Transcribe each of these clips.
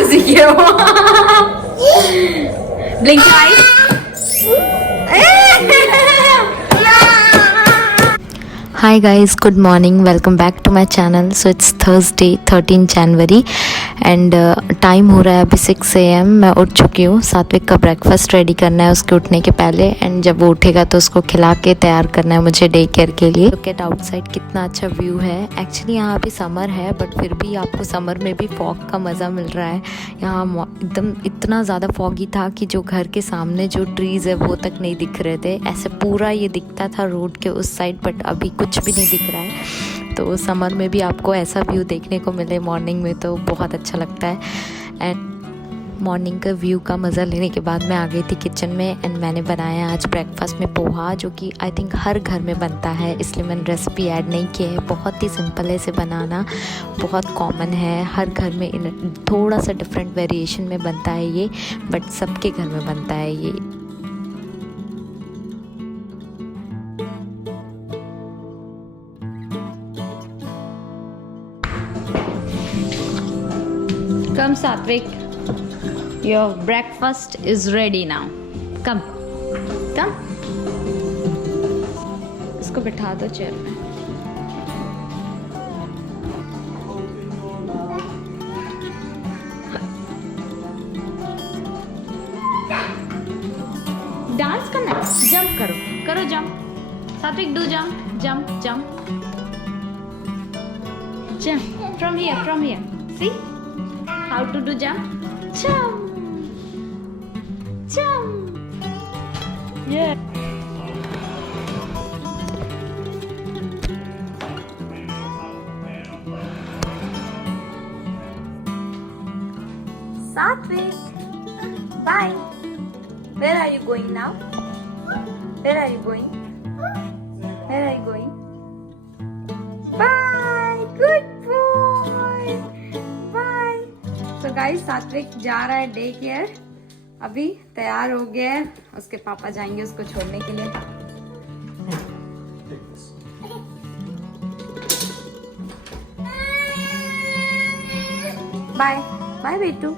से सीखे हो? Blink eyes. Hi guys, good morning. Welcome back to my channel. So it's Thursday 13 January and time हो रहा है अभी 6 AM। मैं उठ चुकी हूँ। सात्विक का ब्रेकफास्ट रेडी करना है उसके उठने के पहले, एंड जब वो उठेगा तो उसको खिला के तैयार करना है मुझे डे केयर के लिए। लुक एट आउटसाइड, कितना अच्छा व्यू है। एक्चुअली यहाँ अभी समर है, बट फिर भी आपको समर में भी फॉग का मज़ा मिल रहा है। यहाँ एकदम इतना ज़्यादा फॉगी था कि जो घर के सामने जो ट्रीज़ है वो तक नहीं दिख रहे थे। ऐसे पूरा ये दिखता था रोड के उस साइड, बट अभी कुछ भी नहीं दिख रहा है। तो समर में भी आपको ऐसा व्यू देखने को मिले मॉर्निंग में तो बहुत अच्छा लगता है। एंड मॉर्निंग का व्यू का मज़ा लेने के बाद मैं आ गई थी किचन में, एंड मैंने बनाया आज ब्रेकफास्ट में पोहा, जो कि आई थिंक हर घर में बनता है, इसलिए मैंने रेसिपी ऐड नहीं की है। बहुत ही सिंपल है इसे बनाना, बहुत कॉमन है हर घर में। थोड़ा सा डिफरेंट वेरिएशन में बनता है ये, बट सबके घर में बनता है ये। Come Satvik, your breakfast is ready now. Come, come. इसको बिठा दो चेयर में। डांस करना है, जंप करो, करो जंप। सात्विक do jump, jump, jump, jump from here, from here. See? How to do jump? Jump! Jump! Yeah! Satvik! Bye! Where are you going now? Where are you going? Where are you going? Bye! Good boy! तो guys सात्विक जा रहा है day care, अभी तैयार हो गया है। उसके पापा जाएंगे उसको छोड़ने के लिए। बाय बाय बेटू।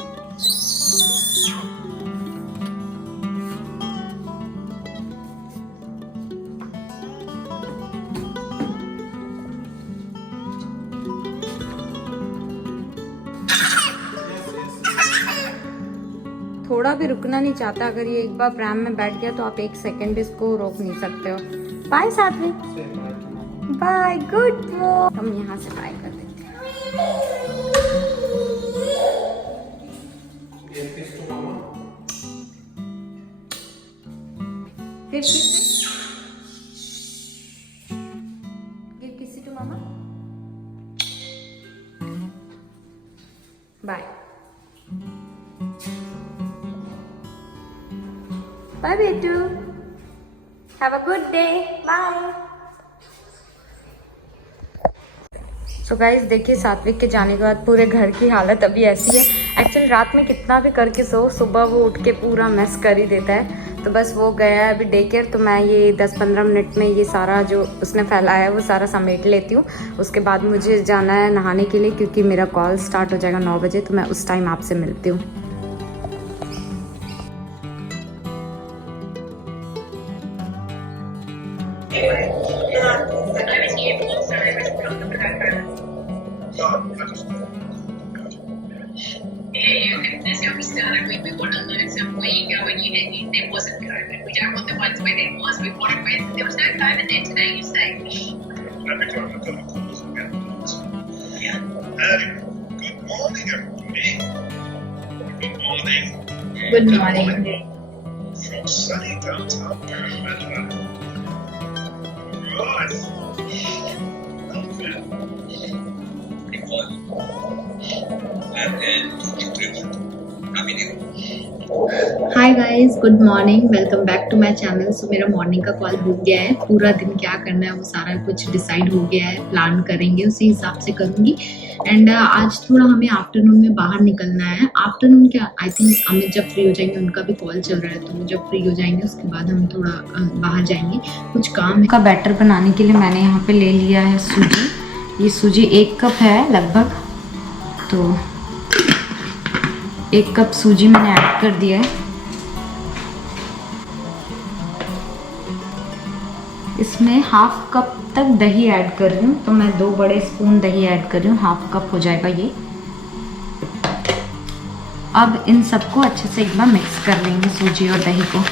थोड़ा भी रुकना नहीं चाहता। अगर ये एक बार प्रैम में बैठ गया तो आप एक सेकंड भी इसको रोक नहीं सकते हो। बाय सात्विक, बाय, गुड बॉय। हम यहाँ से बाय कर देते हैं। फिर किसी टू मामा। बाय बाय बेटू, have a good day, bye. So guys देखिए सात्विक के जाने के बाद पूरे घर की हालत अभी ऐसी है। एक्चुअली रात में कितना भी करके सो, सुबह वो उठ के पूरा मेस कर ही देता है। तो बस वो गया है अभी डे केयर, तो मैं ये 10-15 मिनट में ये सारा जो उसने फैलाया है वो सारा समेट लेती हूँ। उसके बाद मुझे जाना है नहाने के लिए, क्योंकि मेरा कॉल स्टार्ट हो जाएगा 9 बजे, तो मैं उस टाइम आपसे मिलती हूँ। Let's get me started. We want to learn some where you go and there wasn't COVID. We don't want the ones where there was. We want it where there was no COVID there today, you say. Every time I come across good morning, everybody. Good morning. Good morning. From sunny downtown Canada. Right. Hi guys, good morning, welcome back to my channel. So मेरा morning का call हो गया है। पूरा दिन क्या करना है वो सारा कुछ डिसाइड हो गया है, प्लान करेंगे, उसी हिसाब से करूँगी। एंड आज थोड़ा हमें आफ्टरनून में बाहर निकलना है। आफ्टरनून क्या, आई थिंक अमित जब फ्री हो जाएंगे, उनका भी कॉल चल रहा है, तो वो जब फ्री हो जाएंगे उसके बाद हम थोड़ा बाहर जाएंगे, कुछ काम है। का बैटर बनाने के लिए मैंने यहाँ पे ले लिया है सूजी। ये सूजी 1 कप है लगभग, तो 1 कप सूजी मैंने ऐड कर दिया है। इसमें 1/2 कप तक दही ऐड कर रही हूँ, तो मैं 2 बड़े स्पून दही ऐड कर रही हूँ, 1/2 कप हो जाएगा ये। अब इन सबको अच्छे से एक बार मिक्स कर लेंगे, सूजी और दही को।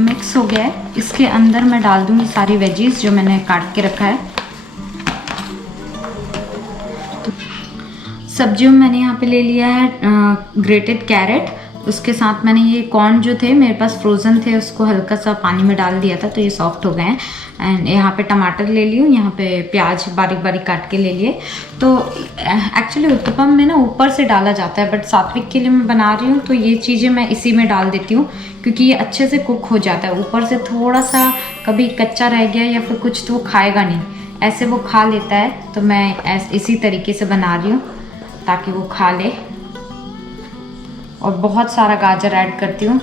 मिक्स हो गया है। इसके अंदर मैं डाल दूंगी सारी वेजीज जो मैंने काट के रखा है। सब्जियों में मैंने यहाँ पे ले लिया है ग्रेटेड कैरेट, उसके साथ मैंने ये कॉर्न जो थे मेरे पास फ्रोज़न थे, उसको हल्का सा पानी में डाल दिया था तो ये सॉफ्ट हो गए हैं। एंड यहाँ पे टमाटर ले ली हूँ, यहाँ पे प्याज बारीक बारीक काट के ले लिए। तो एक्चुअली उत्तपम में ना ऊपर से डाला जाता है, बट सात्विक के लिए मैं बना रही हूँ तो ये चीज़ें मैं इसी में डाल देती हूँ, क्योंकि ये अच्छे से कुक हो जाता है। ऊपर से थोड़ा सा कभी कच्चा रह गया या फिर कुछ तो वो खाएगा नहीं, ऐसे वो खा लेता है। तो मैं इसी तरीके से बना रही हूँ ताकि वो खा ले। और बहुत सारा गाजर ऐड करती हूँ।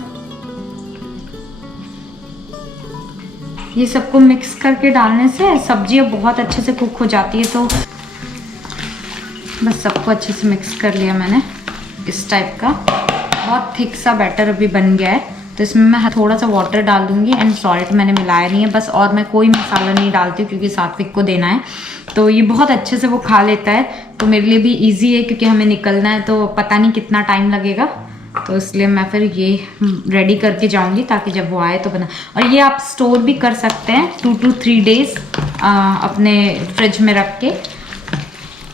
ये सबको मिक्स करके डालने से सब्जियाँ बहुत अच्छे से कुक हो जाती है। तो बस सबको अच्छे से मिक्स कर लिया मैंने। इस टाइप का बहुत थिक सा बैटर अभी बन गया है, तो इसमें मैं थोड़ा सा वाटर डाल दूंगी। एंड सॉल्ट मैंने मिलाया नहीं है बस, और मैं कोई मसाला नहीं डालती क्योंकि सात्विक को देना है। तो ये बहुत अच्छे से वो खा लेता है, तो मेरे लिए भी इजी है क्योंकि हमें निकलना है तो पता नहीं कितना टाइम लगेगा, तो इसलिए मैं फिर ये रेडी करके जाऊंगी ताकि जब वो आए तो बना। और ये आप स्टोर भी कर सकते हैं 2 to 3 डेज अपने फ्रिज में रख के।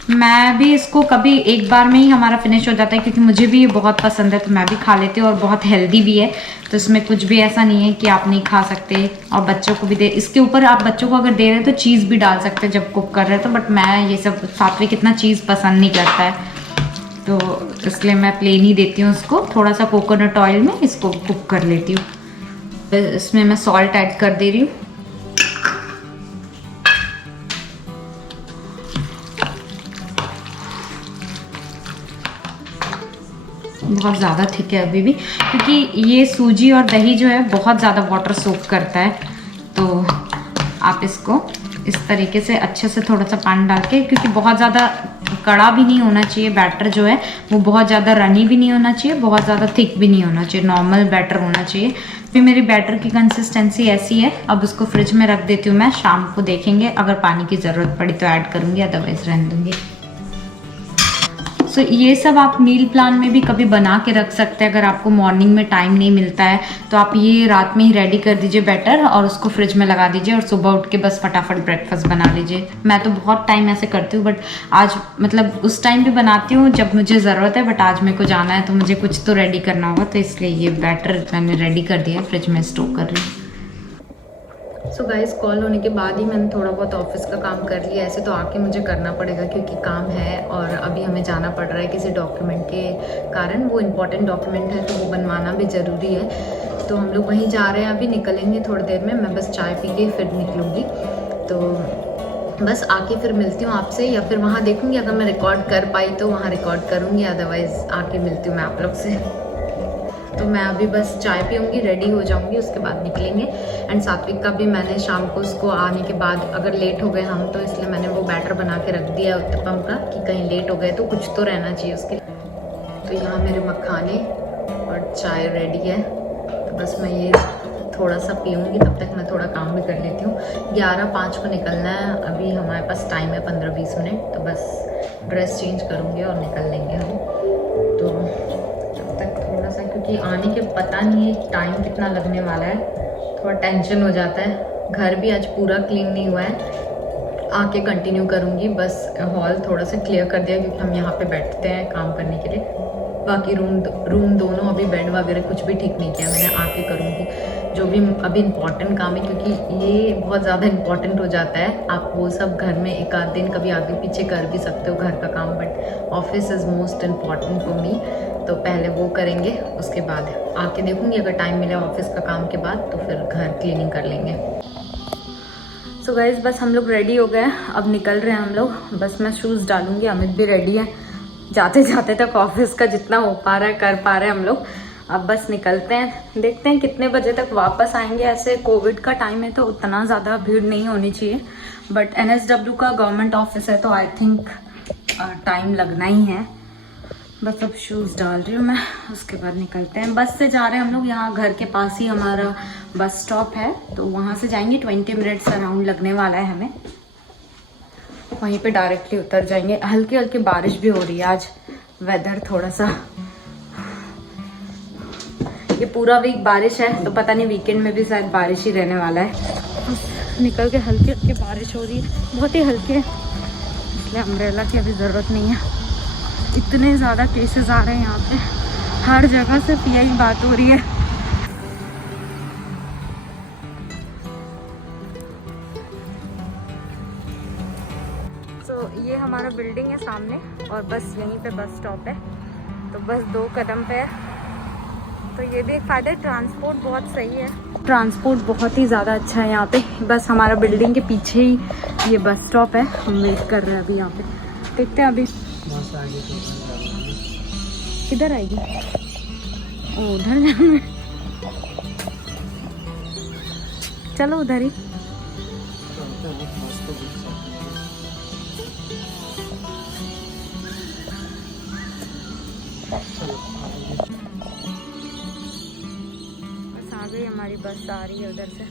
मैं भी इसको कभी एक बार में ही हमारा फिनिश हो जाता है, क्योंकि मुझे भी ये बहुत पसंद है तो मैं भी खा लेती हूँ। और बहुत हेल्दी भी है, तो इसमें कुछ भी ऐसा नहीं है कि आप नहीं खा सकते। और बच्चों को भी दे, इसके ऊपर आप बच्चों को अगर दे रहे हैं तो चीज़ भी डाल सकते हैं जब कुक कर रहे हैं तो। बट मैं ये सब सात्विक इतना चीज़ पसंद नहीं करता है, तो इसलिए मैं प्लेन ही देती हूँ उसको। थोड़ा सा कोकोनट ऑयल में इसको कुक कर लेती हूँ। इसमें मैं सॉल्ट ऐड कर दे रही हूँ। बहुत ज़्यादा थिक है अभी भी, क्योंकि ये सूजी और दही जो है बहुत ज़्यादा वाटर सोक करता है। तो आप इसको इस तरीके से अच्छे से थोड़ा सा पानी डाल के, क्योंकि बहुत ज़्यादा कड़ा भी नहीं होना चाहिए बैटर जो है वो, बहुत ज़्यादा रनी भी नहीं होना चाहिए, बहुत ज़्यादा थिक भी नहीं होना चाहिए, नॉर्मल बैटर होना चाहिए। फिर मेरी बैटर की कंसिस्टेंसी ऐसी है। अब उसको फ्रिज में रख देती हूँ मैं, शाम को देखेंगे अगर पानी की ज़रूरत पड़ी तो ऐड करूँगी, अदरवाइज रहने दूँगी। सो ये सब आप मील प्लान में भी कभी बना के रख सकते हैं। अगर आपको मॉर्निंग में टाइम नहीं मिलता है तो आप ये रात में ही रेडी कर दीजिए बैटर, और उसको फ्रिज में लगा दीजिए और सुबह उठ के बस फटाफट ब्रेकफास्ट बना लीजिए। मैं तो बहुत टाइम ऐसे करती हूँ, बट आज मतलब उस टाइम भी बनाती हूँ जब मुझे ज़रूरत है, बट आज मेरे को जाना है तो मुझे कुछ तो रेडी करना होगा, तो इसलिए ये बैटर मैंने रेडी कर दिया है, फ्रिज में स्टोर कर रही हूँ। सो गाइस, कॉल होने के बाद ही मैंने थोड़ा बहुत ऑफिस का काम कर लिया। ऐसे तो आके मुझे करना पड़ेगा क्योंकि काम है, और अभी हमें जाना पड़ रहा है किसी डॉक्यूमेंट के कारण। वो इम्पॉर्टेंट डॉक्यूमेंट है तो वो बनवाना भी ज़रूरी है। तो हम लोग वहीं जा रहे हैं, अभी निकलेंगे थोड़ी देर में। मैं बस चाय पी के फिर निकलूँगी, तो बस आके फिर मिलती हूँ आपसे, या फिर वहाँ देखूँगी अगर मैं रिकॉर्ड कर पाई तो वहाँ रिकॉर्ड करूँगी, अदरवाइज़ आके मिलती हूँ मैं आप लोग से। तो मैं अभी बस चाय पीऊँगी, रेडी हो जाऊँगी, उसके बाद निकलेंगे। एंड सात्विक का भी मैंने शाम को उसको आने के बाद, अगर लेट हो गए हम तो इसलिए मैंने वो बैटर बना के रख दिया उत्तपम का, कि कहीं लेट हो गए तो कुछ तो रहना चाहिए उसके लिए। तो यहाँ मेरे मखाने और चाय रेडी है, तो बस मैं ये थोड़ा सा पीऊँगी, तब तक मैं थोड़ा काम भी कर लेती हूँ। 11:05 को निकलना है, अभी हमारे पास टाइम है 15-20 मिनट, तो बस ड्रेस चेंज करूँगी और निकल लेंगे हम। तो थोड़ा सा, क्योंकि आने के पता नहीं है टाइम कितना लगने वाला है, थोड़ा टेंशन हो जाता है। घर भी आज पूरा क्लीन नहीं हुआ है, आके कंटिन्यू करूँगी। बस हॉल थोड़ा सा क्लियर कर दिया क्योंकि हम यहाँ पे बैठते हैं काम करने के लिए। बाकी रूम दोनों अभी बेड वगैरह कुछ भी ठीक नहीं किया, मैंने आके करूँगी जो भी अभी इम्पॉर्टेंट काम है, क्योंकि ये बहुत ज़्यादा इम्पॉर्टेंट हो जाता है। आप वो सब घर में एक आध दिन कभी आगे पीछे कर भी सकते हो घर का काम, but office is most important for me. तो पहले वो करेंगे, उसके बाद आके देखूँगी अगर टाइम मिले ऑफिस का काम के बाद तो फिर घर क्लीनिंग कर लेंगे। सो गाइस, बस हम लोग रेडी हो गए, अब निकल रहे हैं हम लोग। बस मैं शूज़ डालूँगी, अमित भी रेडी है। जाते जाते तक ऑफिस का जितना हो पा रहा है कर पा रहे हैं हम लोग। अब बस निकलते हैं, देखते हैं कितने बजे तक वापस आएंगे। ऐसे कोविड का टाइम है तो उतना ज़्यादा भीड़ नहीं होनी चाहिए, बट NSW का गवर्नमेंट ऑफिस है तो आई थिंक टाइम लगना ही है। बस अब शूज़ डाल रही हूँ मैं, उसके बाद निकलते हैं। बस से जा रहे हैं हम लोग, यहाँ घर के पास ही हमारा बस स्टॉप है तो वहाँ से जाएंगे। 20 मिनट्स अराउंड लगने वाला है हमें, वहीं पे डायरेक्टली उतर जाएंगे। हल्की हल्की बारिश भी हो रही है आज, वेदर थोड़ा सा, ये पूरा वीक बारिश है तो पता नहीं वीकेंड में भी शायद बारिश ही रहने वाला है। निकल के हल्की हल्की बारिश हो रही है, बहुत ही हल्की है, इसलिए अम्ब्रेला की अभी ज़रूरत नहीं है। इतने ज़्यादा केसेस आ रहे हैं यहाँ पे, हर जगह सिर्फ यही बात हो रही है। तो ये हमारा बिल्डिंग है सामने और बस यहीं पे बस स्टॉप है, तो बस 2 कदम पे है। तो ये भी एक फ़ायदा है, ट्रांसपोर्ट बहुत सही है, ट्रांसपोर्ट बहुत ही ज़्यादा अच्छा है यहाँ पे। बस हमारा बिल्डिंग के पीछे ही ये बस स्टॉप है, हम वेट कर रहे हैं अभी यहाँ पे, देखते हैं अभी किधर आएगी। ओ उधर जाना है, चलो उधर ही। बस आ गई हमारी बस, आ रही है उधर से।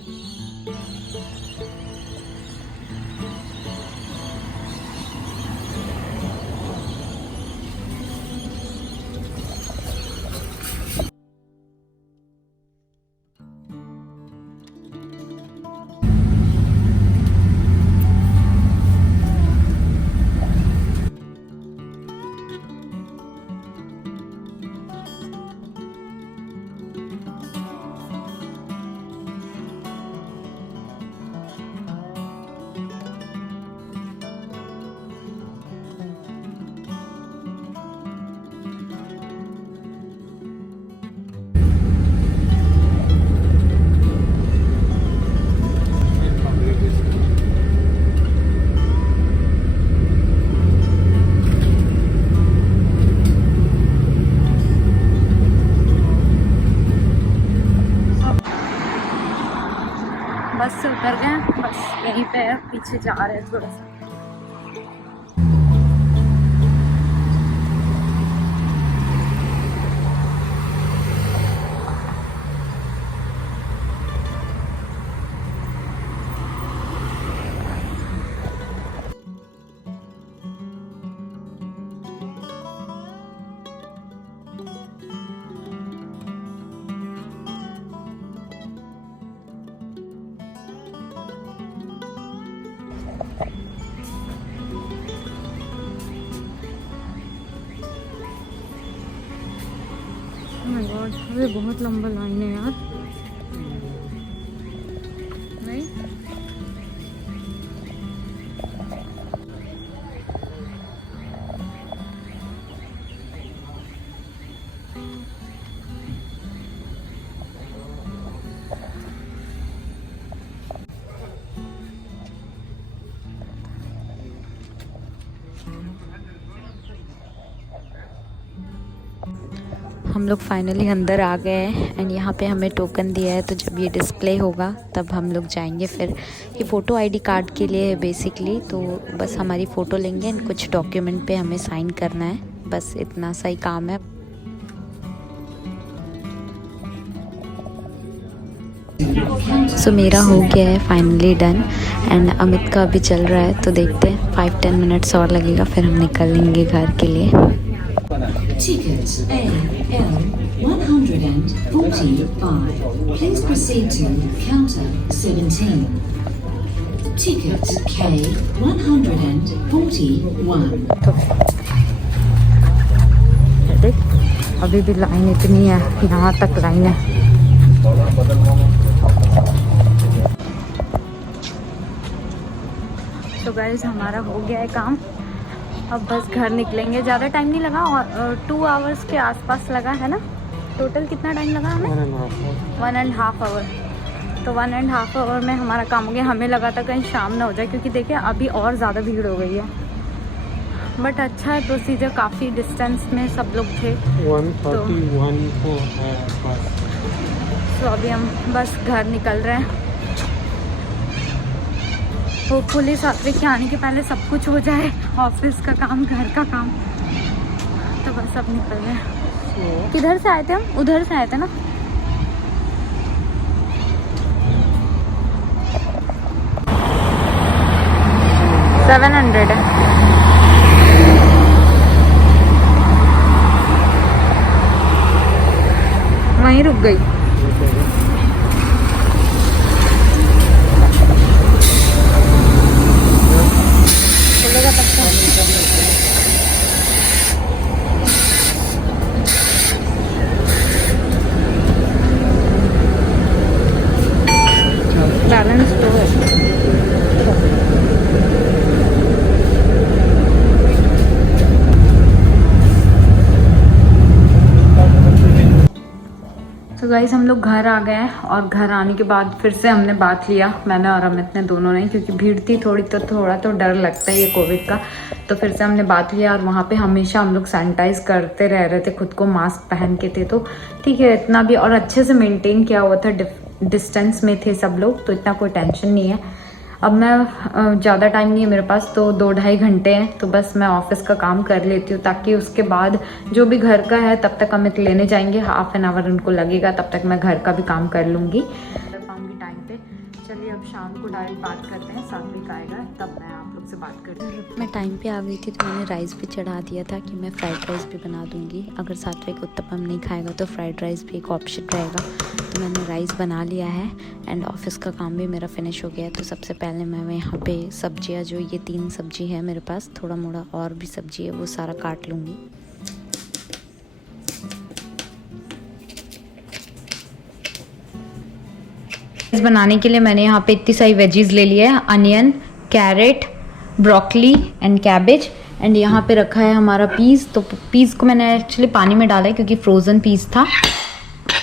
बस से उतर गए, बस यहीं पे है, पीछे जा रहे हैं थोड़ा सा। Oh my God, अरे बहुत लंबा लाइन है यार, नहीं? हम लोग फाइनली अंदर आ गए हैं एंड यहाँ पे हमें टोकन दिया है, तो जब ये डिस्प्ले होगा तब हम लोग जाएंगे। फिर ये फ़ोटो आईडी कार्ड के लिए है बेसिकली, तो बस हमारी फ़ोटो लेंगे एंड कुछ डॉक्यूमेंट पे हमें साइन करना है, बस इतना सा ही काम है। सो मेरा हो गया है फाइनली डन एंड अमित का अभी चल रहा है, तो देखते हैं 5-10 मिनट्स और लगेगा फिर हम निकलेंगे घर के लिए। Ticket AL145. Please proceed to counter 17. Ticket K141. देख अभी भी लाइन इतनी है, यहाँ तक लाइन है। तो गाइस हमारा हो गया है काम, अब बस घर निकलेंगे। ज़्यादा टाइम नहीं लगा, और 2 आवर्स के आसपास लगा है ना। टोटल कितना टाइम लगा हमें? 1.5 आवर। तो 1.5 आवर में हमारा काम हो गया। हमें लगा था कहीं शाम ना हो जाए, क्योंकि देखिए अभी और ज़्यादा भीड़ हो गई है। बट अच्छा है प्रोसीजर, काफ़ी डिस्टेंस में सब लोग थे। 141 को है बस। तो अभी हम बस घर निकल रहे हैं। होपफुली सात्विक के आने के पहले सब कुछ हो जाए, ऑफिस का काम, घर का काम। तो बस अब निकल रहे हैं। किधर से आए थे हम? उधर से आए थे ना। $700 है। वहीं रुक गई। चलेगा तब तक बैलेंस तो है। तो गाइस हम लोग घर आ गए हैं और घर आने के बाद फिर से हमने बात लिया, मैंने और अमित ने दोनों ने, क्योंकि भीड़ थी थोड़ी तो थोड़ा तो डर लगता है ये कोविड का। तो फिर से हमने बात लिया और वहाँ पे हमेशा हम लोग सैनिटाइज करते रह रहे थे खुद को, मास्क पहन के थे। तो ठीक है इतना भी, और अच्छे से मेंटेन किया हुआ था, डिस्टेंस में थे सब लोग, तो इतना कोई टेंशन नहीं है। अब मैं ज़्यादा टाइम नहीं है मेरे पास, तो 2-2.5 घंटे हैं, तो बस मैं ऑफिस का काम कर लेती हूँ, ताकि उसके बाद जो भी घर का है तब तक अमित लेने जाएंगे, हाफ एन आवर उनको लगेगा, तब तक मैं घर का भी काम कर लूँगी, कर पाऊँगी टाइम पे। चलिए अब शाम को डायरेक्ट बात करते हैं, सात्विक आएगा तब मैं आप लोग से बात करती हूँ। मैं टाइम पे आ गई थी तो मैंने राइस भी चढ़ा दिया था कि मैं फ़्राइड राइस भी बना दूँगी। अगर सात्विक उत्तपम नहीं खाएगा तो फ़्राइड राइस भी एक ऑप्शन रहेगा। तो मैंने राइस बना लिया है एंड ऑफिस का काम भी मेरा फिनिश हो गया है। तो सबसे पहले मैं यहाँ पे सब्जियाँ, जो ये 3 सब्जी है मेरे पास, थोड़ा मोड़ा और भी सब्जी है, वो सारा काट लूँगी। बनाने के लिए मैंने यहाँ पे इतनी सारी वेजीज ले लिया है, onion, carrot, broccoli and cabbage. And यहाँ पे रखा है हमारा पीस। तो पीस को मैंने एक्चुअली पानी में डाला है क्योंकि फ्रोज़न पीस था।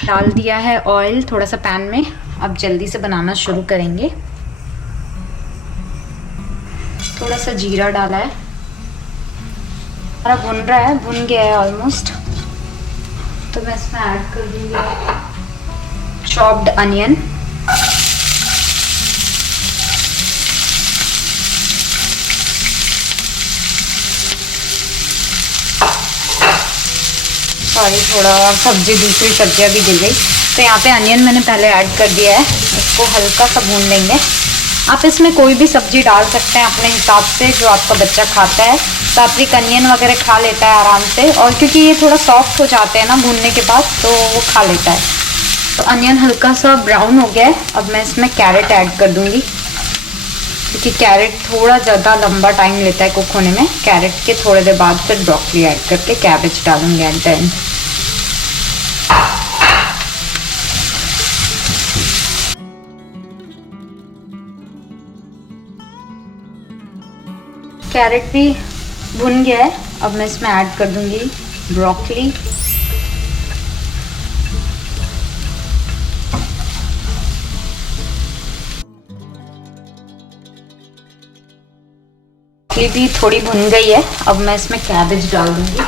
डाल दिया है ऑयल थोड़ा सा पैन में। अब जल्दी से बनाना शुरू करेंगे। थोड़ा सा जीरा डाला है, हमारा भुन रहा है, भुन गया है ऑलमोस्ट। तो मैं इसमें ऐड कर दूँगी चॉप्ड अनियन, सॉरी थोड़ा सब्जी, दूसरी सब्जियां भी गिर गई। तो यहाँ पे अनियन मैंने पहले ऐड कर दिया है, इसको हल्का सा भून लेंगे। आप इसमें कोई भी सब्जी डाल सकते हैं अपने हिसाब से, जो आपका बच्चा खाता है। सात्विक अनियन वगैरह खा लेता है आराम से, और क्योंकि ये थोड़ा सॉफ्ट हो जाते हैं ना भूनने के बाद, तो वो खा लेता है। तो अनियन हल्का सा ब्राउन हो गया है। अब मैं इसमें कैरेट ऐड कर दूँगी, क्योंकि कैरेट थोड़ा ज़्यादा लंबा टाइम लेता है कुक होने में। कैरेट के थोड़ी देर बाद फिर ब्रोकली ऐड करके कैबेज डालूंगी एट द एंड। कैरेट भी भुन गया है। अब मैं इसमें ऐड कर दूंगी ब्रोकली, भी थोड़ी भुन गई है। अब मैं इसमें कैबेज डाल दूंगी।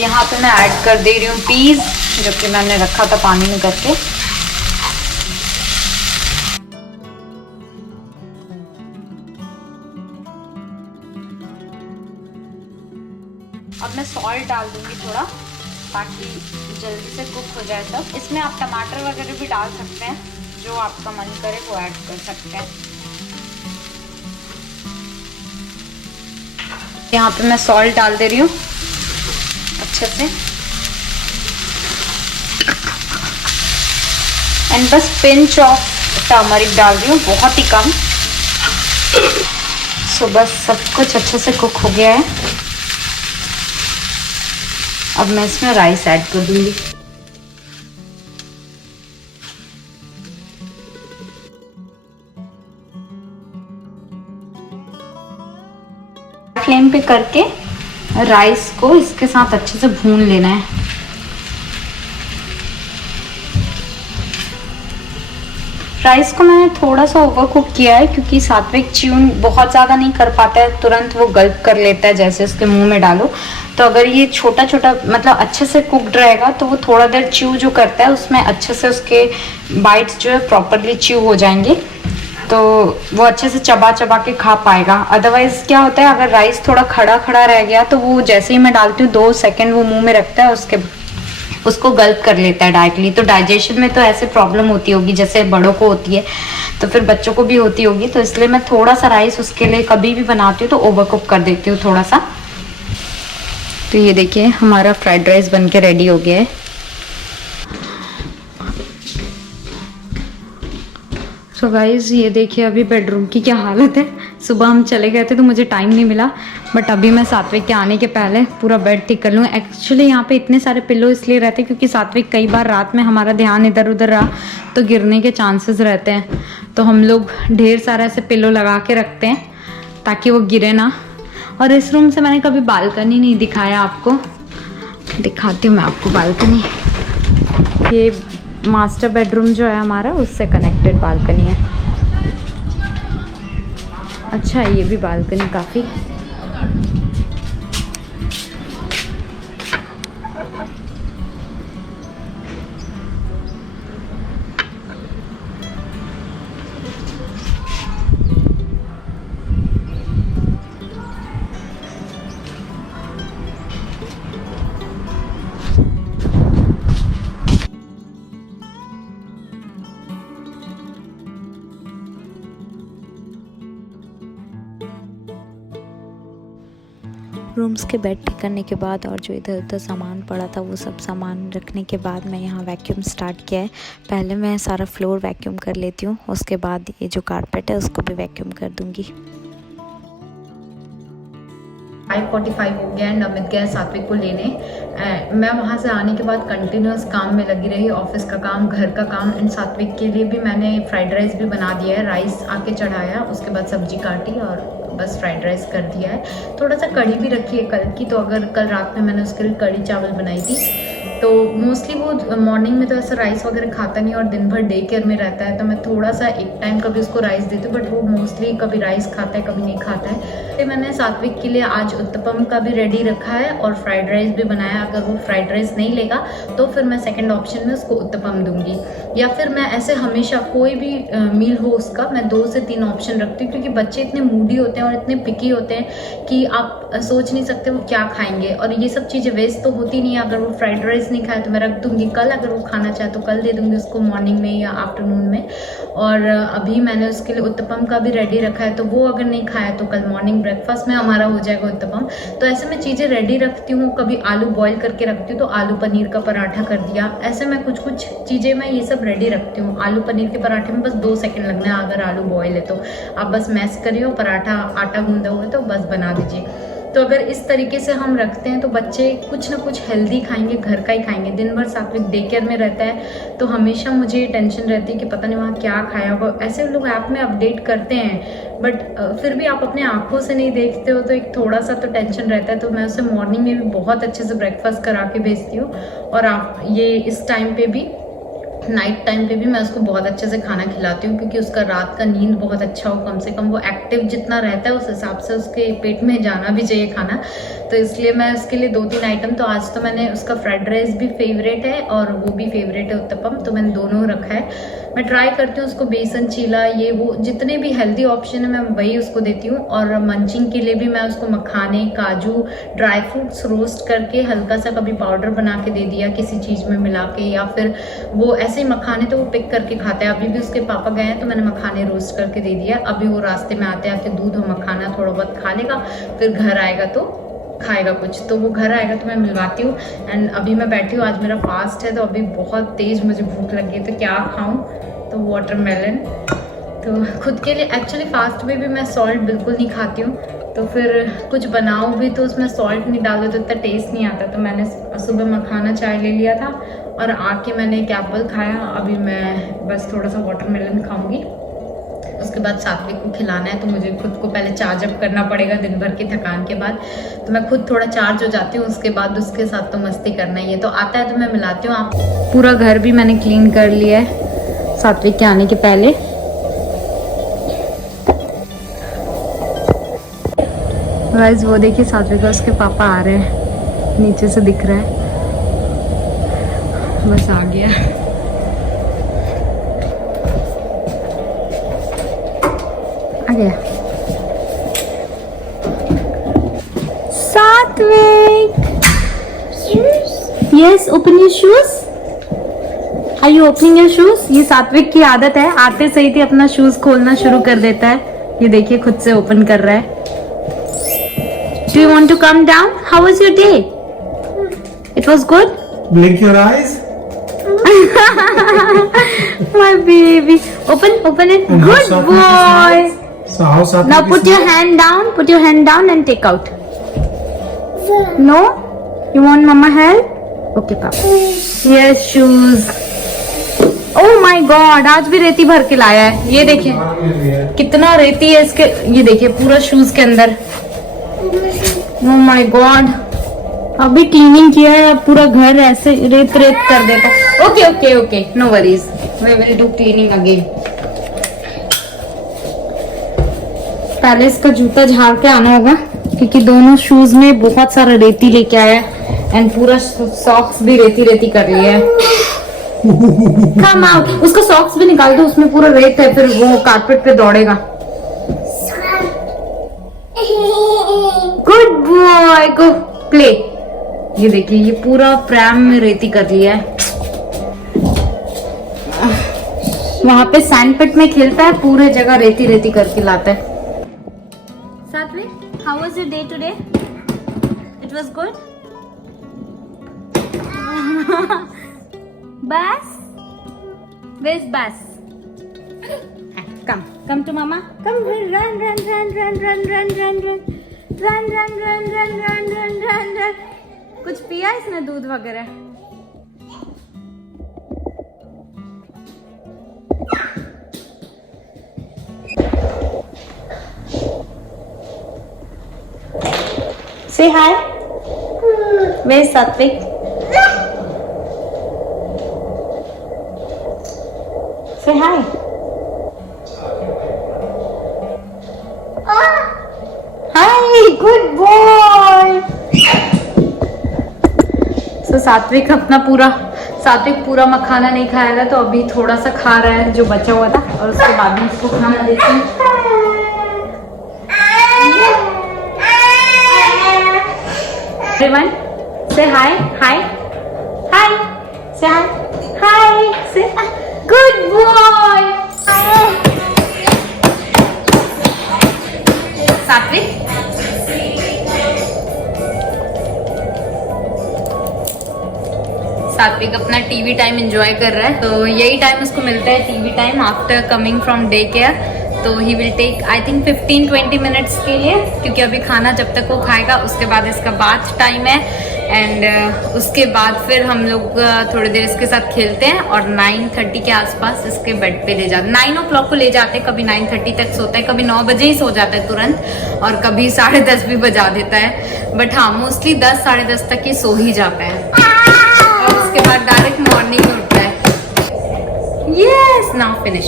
यहाँ पे मैं ऐड कर दे रही हूँ पीस, जो कि मैंने रखा था पानी में करके। अब मैं सॉल्ट डाल दूंगी थोड़ा, ताकि जल्दी से कुक हो जाए। तब इसमें आप टमाटर वगैरह भी डाल सकते हैं, जो आपका मन करे वो ऐड कर सकते हैं। यहाँ पे मैं सॉल्ट डाल दे रही हूँ अच्छे से, एंड बस पिंच ऑफ टर्मरिक डाल रही हूँ, बहुत ही कम। सो बस सब कुछ अच्छे से कुक हो गया है। अब मैं इसमें राइस ऐड कर दूंगी। फ्लेम पे करके राइस को इसके साथ अच्छे से भून लेना है। राइस को मैंने थोड़ा सा ओवर कुक किया है क्योंकि सात्विक च्यून बहुत ज़्यादा नहीं कर पाता है, तुरंत वो गल्प कर लेता है जैसे उसके मुंह में डालो। तो अगर ये छोटा छोटा मतलब अच्छे से कुक्ड रहेगा तो वो थोड़ा देर च्यू जो करता है उसमें अच्छे से उसके बाइट्स जो है प्रॉपरली च्यू हो जाएंगे, तो वो अच्छे से चबा चबा के खा पाएगा। अदरवाइज़ क्या होता है, अगर राइस थोड़ा खड़ा खड़ा रह गया तो वो जैसे ही मैं डालती हूँ 2 सेकेंड वो मुँह में रखता है, उसको गल्प कर लेता है डायरेक्टली। तो डाइजेशन में तो ऐसे प्रॉब्लम होती होगी जैसे बड़ों को होती है, तो फिर बच्चों को भी होती होगी। तो इसलिए मैं थोड़ा सा राइस उसके लिए कभी भी बनाती हूँ तो ओवर कुक कर देती हूँ थोड़ा सा। तो ये देखिए हमारा फ्राइड राइस बन के रेडी हो गया है। सो गाइज़ ये देखिए अभी बेडरूम की क्या हालत है। सुबह हम चले गए थे तो मुझे टाइम नहीं मिला, बट अभी मैं सात्विक के आने के पहले पूरा बेड ठीक कर लूँ। एक्चुअली यहाँ पे इतने सारे पिल्लो इसलिए रहते हैं क्योंकि सात्विक कई बार रात में हमारा ध्यान इधर उधर रहा तो गिरने के चांसेस रहते हैं, तो हम लोग ढेर सारा ऐसे पिल्लो लगा के रखते हैं ताकि वो गिरे ना। और इस रूम से मैंने कभी बालकनी नहीं दिखाया आपको, दिखाती हूँ मैं आपको बालकनी। ये मास्टर बेडरूम जो है हमारा उससे कनेक्टेड बालकनी है। अच्छा है ये भी बालकनी काफ़ी। रूम्स के बेड ठीक करने के बाद और जो इधर उधर सामान पड़ा था वो सब सामान रखने के बाद मैं यहाँ वैक्यूम स्टार्ट किया है। पहले मैं सारा फ्लोर वैक्यूम कर लेती हूँ, उसके बाद ये जो कारपेट है उसको भी वैक्यूम कर दूँगी। 5:45 हो गया एंड अमित गया सात्विक को लेने। मैं वहाँ से आने के बाद कंटिन्यूस काम में लगी रही, ऑफिस का काम, घर का काम एंड सात्विक के लिए भी मैंने फ्राइड राइस भी बना दिया है। राइस आके चढ़ाया, उसके बाद सब्जी काटी और बस फ्राइड राइस कर दिया है। थोड़ा सा कढ़ी भी रखी है कल की, तो अगर कल रात में मैंने उसके लिए कढ़ी चावल बनाई थी। तो मोस्टली वो मॉर्निंग में तो ऐसा राइस वगैरह खाता नहीं और दिन भर डे केयर में रहता है, तो मैं थोड़ा सा एक टाइम कभी उसको राइस देती हूँ, बट वो मोस्टली कभी राइस खाता है कभी नहीं खाता है। तो मैंने सात्विक के लिए आज उत्तपम का भी रेडी रखा है और फ्राइड राइस भी बनाया। अगर वो फ्राइड राइस नहीं लेगा तो फिर मैं सेकंड ऑप्शन में उसको उत्तपम दूंगी, या फिर मैं ऐसे हमेशा कोई भी मील हो उसका मैं 2 से 3 ऑप्शन रखती हूँ, क्योंकि बच्चे इतने मूडी होते हैं और इतने पिकी होते हैं कि आप सोच नहीं सकते वो क्या खाएंगे। और ये सब चीज़ें वेस्ट तो होती नहीं है। अगर वो फ्राइड राइस नहीं खाए तो मैं रख दूंगी, कल अगर वो खाना चाहे तो कल दे दूंगी उसको मॉर्निंग में या आफ्टरनून में। और अभी मैंने उसके लिए उत्तपम का भी रेडी रखा है, तो वो अगर नहीं खाया तो कल मॉर्निंग ब्रेकफास्ट में हमारा हो जाएगा उत्तपम। तो ऐसे मैं चीज़ें रेडी रखती हूँ। कभी आलू बॉईल करके रखती हूँ तो आलू पनीर का पराठा कर दिया। ऐसे मैं कुछ कुछ चीज़ें मैं ये सब रेडी रखती हूँ। आलू पनीर के पराठे में बस 2 सेकंड लगना है, अगर आलू बॉईल है तो आप बस मैश करिए, पराठा आटा गूंदा हुआ है तो बस बना दीजिए। तो अगर इस तरीके से हम रखते हैं तो बच्चे कुछ ना कुछ हेल्दी खाएंगे, घर का ही खाएंगे। दिन भर सात्विक डे केयर में रहता है तो हमेशा मुझे ये टेंशन रहती है कि पता नहीं वहाँ क्या खाया होगा। ऐसे लोग ऐप में अपडेट करते हैं, बट फिर भी आप अपने आंखों से नहीं देखते हो तो एक थोड़ा सा तो टेंशन रहता है। तो मैं उसे मॉर्निंग में भी बहुत अच्छे से ब्रेकफास्ट करा के भेजती हूँ, और आप ये इस टाइम पे भी, नाइट टाइम पे भी मैं उसको बहुत अच्छे से खाना खिलाती हूँ, क्योंकि उसका रात का नींद बहुत अच्छा हो। कम से कम वो एक्टिव जितना रहता है उस हिसाब से उसके पेट में जाना भी चाहिए खाना। तो इसलिए मैं उसके लिए 2-3 आइटम, तो आज तो मैंने उसका फ्राइड राइस भी फेवरेट है और वो भी फेवरेट है उत्तपम, तो मैंने दोनों रखा है। मैं ट्राई करती हूँ उसको बेसन चीला, ये वो जितने भी हेल्दी ऑप्शन है मैं वही उसको देती हूँ। और मंचिंग के लिए भी मैं उसको मखाने, काजू, ड्राई फ्रूट्स रोस्ट करके हल्का सा कभी पाउडर बना के दे दिया किसी चीज़ में मिला के, या फिर वो ऐसे ही मखाने तो वो पिक करके खाता है। अभी भी उसके पापा गए हैं तो मैंने मखाने रोस्ट करके दे दिया। अभी वो रास्ते में आते आते दूध और मखाना थोड़ा बहुत खा लेगा, फिर घर आएगा तो खाएगा कुछ, तो वो घर आएगा तो मैं मिलवाती हूँ। एंड अभी मैं बैठी हूँ, आज मेरा फास्ट है तो अभी बहुत तेज़ मुझे भूख लगी है, तो क्या खाऊँ, तो वाटरमेलन। तो खुद के लिए एक्चुअली फास्ट में भी मैं सॉल्ट बिल्कुल नहीं खाती हूँ, तो फिर कुछ बनाऊँ भी तो उसमें सॉल्ट नहीं डाल दो तो इतना टेस्ट नहीं आता। तो मैंने सुबह मखाना चाय ले लिया था और आके मैंने एक एप्पल खाया। अभी मैं बस थोड़ा सा वाटरमेलन खाऊंगी। उसके बाद सात्विक को खिलाना है, तो मुझे खुद को पहले चार्ज अप करना पड़ेगा दिन भर की थकान के बाद। तो मैं खुद थोड़ा चार्ज हो जाती हूँ, उसके बाद उसके साथ तो मस्ती करना ही है। तो आता है तो मैं मिलाती हूँ आप। पूरा घर भी मैंने क्लीन कर लिया है सात्विक के आने के पहले। गाइस वो देखिए सात्विक और उसके पापा आ रहे हैं, नीचे से दिख रहा है। बस आ गया। आ गया Satvik. Yes, open your shoes. Are you opening your shoes? ये सात्विक की आदत है, आते सही थी अपना शूज खोलना शुरू कर देता है। ये देखिए खुद से ओपन कर रहा है। Do you want to come down? How was your day? It was good? Blink your eyes. My baby. Open it. And how Good Satvik boy. smiles? So how Satvik Now is put your smiling? hand down. Put your hand down and take out. No? You want mama help? Okay, Papa. Yes, shoes. Oh my God! आज भी रेती भर के लाया है। ये देखिए कितना रेती है इसके। ये देखिए पूरा शूज के अंदर। Oh my God! अभी क्लीनिंग किया है, अब पूरा घर ऐसे रेत रेत कर देता है। Okay okay okay, no worries, we will do cleaning again. पहले इसका जूता झाड़ के आना होगा, क्योंकि दोनों शूज में बहुत सारा रेती लेके आया है एंड पूरा सॉक्स भी रेती रेती कर लिया है। कम आउट, उसका सॉक्स भी निकाल दो, उसमें पूरा रेत है, फिर वो कारपेट पे दौड़ेगा। Good boy, go play. ये देखिए ये पूरा प्रैम में रेती कर लिया है। वहां पे सैंडपिट में खेलता है, पूरे जगह रेती रेती करके लाता है। सात्विक, how was your day today? It was good. बस, वेयर इज बस? Come to mama. Come, run. कुछ पिया इसने, दूध वगैरह? Say hi. Where's Satvik? Say hi. Hi, good boy. So सात्विक पूरा मखाना नहीं खाएगा, तो अभी थोड़ा सा खा रहा है जो बचा हुआ था, और उसके बाद में इसको खाना देते हैं। Everyone, say hi. Say hi. Say hi. Good boy. सात्विक, सात्विक अपना टीवी टाइम एंजॉय कर रहा है। तो यही टाइम उसको मिलता है, TV time, after coming from day care. तो he will take I think 15-20 minutes के लिए, क्योंकि अभी खाना जब तक वो खाएगा उसके बाद इसका बाथ टाइम है। एंड उसके बाद फिर हम लोग थोड़ी देर इसके साथ खेलते हैं, और 9:30 के आसपास इसके बेड पे ले जाते, 9 o'clock को ले जाते हैं। कभी 9:30 तक सोता है, कभी 9 बजे ही सो जाता है तुरंत, और कभी 10:30 भी बजा देता है। बट हाँ, मोस्टली 10-10:30 तक ही सो ही जाता है, और उसके बाद डायरेक्ट मॉर्निंग में उठता है। Yes, now finish.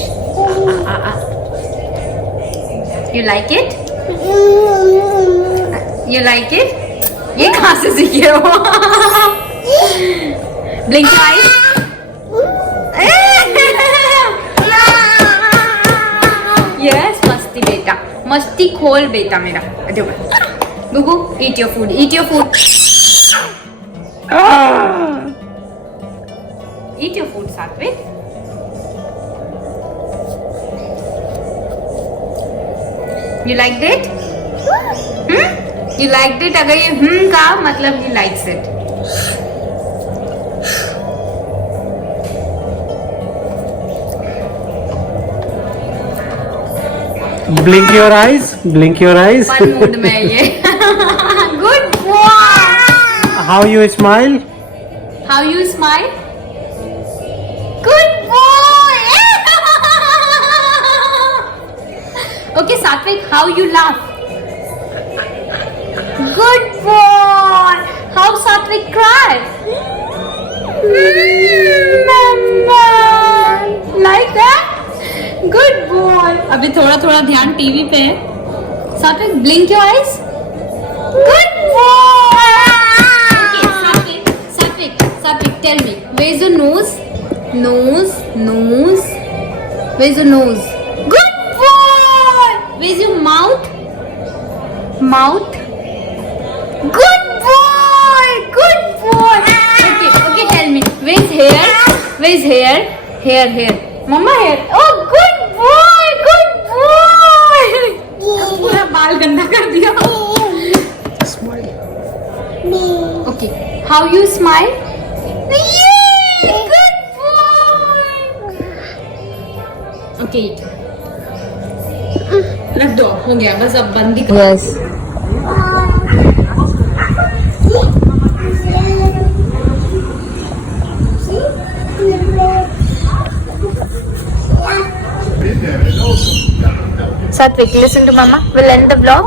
You like it? You like it? ये कहाँ से सीखे हो? Blink your eyes. Yes, मस्ती बेटा, मस्ती खोल बेटा मेरा। गुगु, eat your food. Eat your food. Eat your food, Satvik. You liked it? You liked it? अगर ये का मतलब he likes it. Blink your eyes. Fun mood में है ये. Good boy. How you smile? How you smile? Good boy. Okay, Satvik, how you laugh? Good boy. How Satvik cry? Mama. Like that? Good boy. अभी थोड़ा थोड़ा ध्यान TV पे है. Satvik, blink your eyes. Good boy. Okay, Satvik, tell me, where's your nose? Nose. Where's your nose? Good boy. Where's your mouth? Mouth. Good boy. Okay, tell me, where's hair? Hair. Mama hair. Oh, good boy. पूरा बाल गंदा कर दिया. Okay, how you smile? Yay! Good boy. Okay, रख दो, हो गया बस, अब बंद ही कर. Yes. Satvik, listen to mama. We'll end the vlog.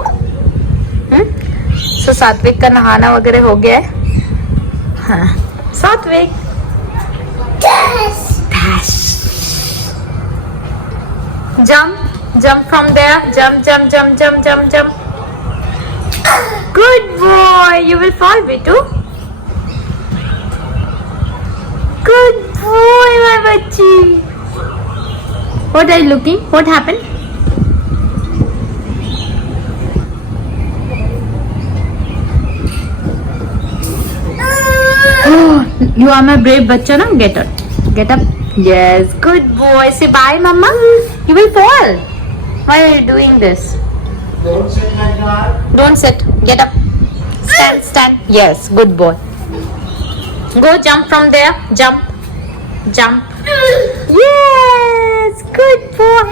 So Satvik का नहाना वगैरह हो गया है. हाँ. Satvik. Dash. Jump from there. Jump. Good boy. You will fall, Bitu. Good boy, my bachi. What are you looking? What happened? You are my brave bachcha, na? Get up. Yes, good boy. Say bye, mama. You will fall. Why are you doing this? Don't sit like that. Don't sit. Get up. Stand. Yes, good boy. Go jump from there. Jump. Yes, good boy.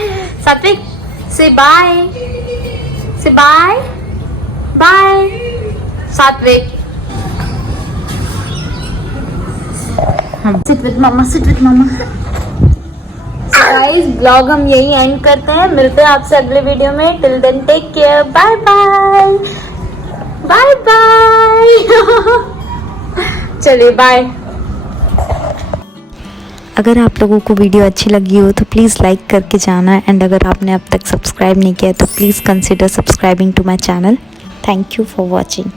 Satvik, say bye. Bye. Satvik. Sit with mama. So guys, vlog हम यही and करते हैं. मिलते हैं आपसे अगले video में. Till then take care. Bye bye. चलिए बाय. अगर आप लोगों को वीडियो अच्छी लगी हो तो प्लीज़ लाइक करके जाना, एंड अगर आपने अब तक सब्सक्राइब नहीं किया तो please consider subscribing to my channel. Thank you for watching.